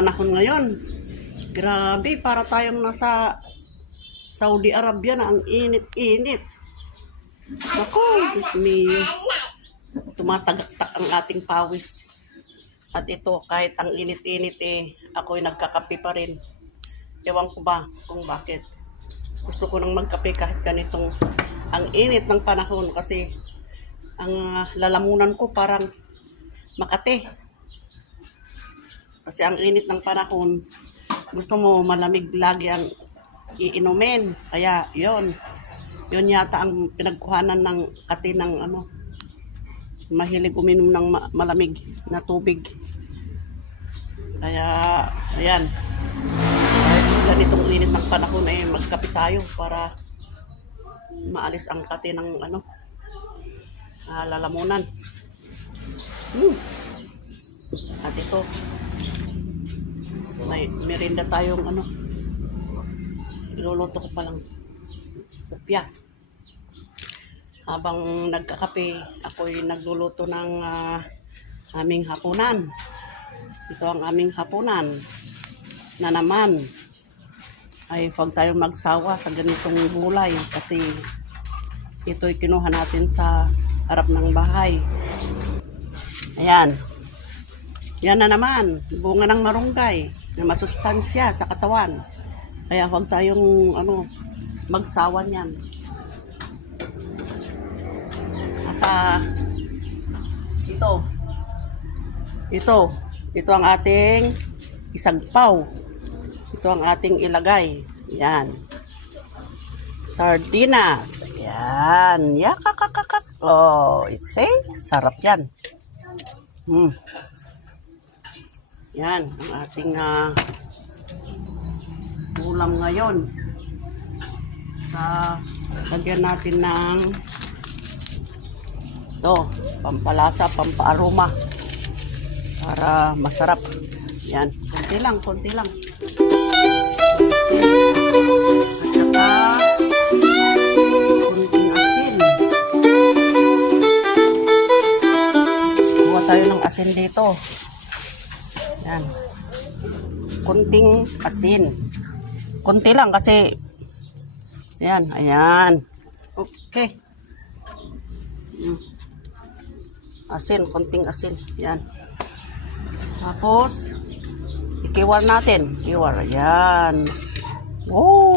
panahon ngayon. Grabe, para tayong nasa Saudi Arabia na ang init-init. Ako, Diyos mio. Tumatagaktak ang ating pawis. At ito, kahit ang init-init ako'y nagkakape pa rin. Ewan ko ba kung bakit. Gusto ko nang magkape kahit ganitong ang init ng panahon kasi ang lalamunan ko parang Makati. Kasi ang init ng panahon, gusto mo malamig lagi ang iinumin. Kaya yon yata ang pinagkuhanan ng kati ng mahilig uminom ng malamig na tubig. Kaya ayan, kahit ganitong init ng panahon magkape tayo para maalis ang kati ng lalamunan. At ito, may merienda tayong iluluto ko palang upya. Habang nagkakape, ako'y nagluluto ng aming hapunan. Ito ang aming hapunan na naman ay huwag tayong magsawa sa ganitong gulay kasi ito'y kinuha natin sa harap ng bahay. Ayan. Yan na naman, bunga ng marunggay na masustansya sa katawan. Kaya huwag tayong magsawa niyan. At ito ang ating isagpaw. Ito ang ating ilagay. Yan. Sardinas. Yan. Yakakakakak. Oh, see? Sarap yan. Yan ang ating ulam ngayon. Lagyan natin ng pampalasa, pampaaroma para masarap. Yan, konti lang. At saka konting asin. Kuha tayo ng asin dito. Yan. Kunting asin. Kunti lang kasi ayan. Okay. Asin, kunting asin. Yan. Tapos ikiwar natin. Ikiwar. Yan. Oh.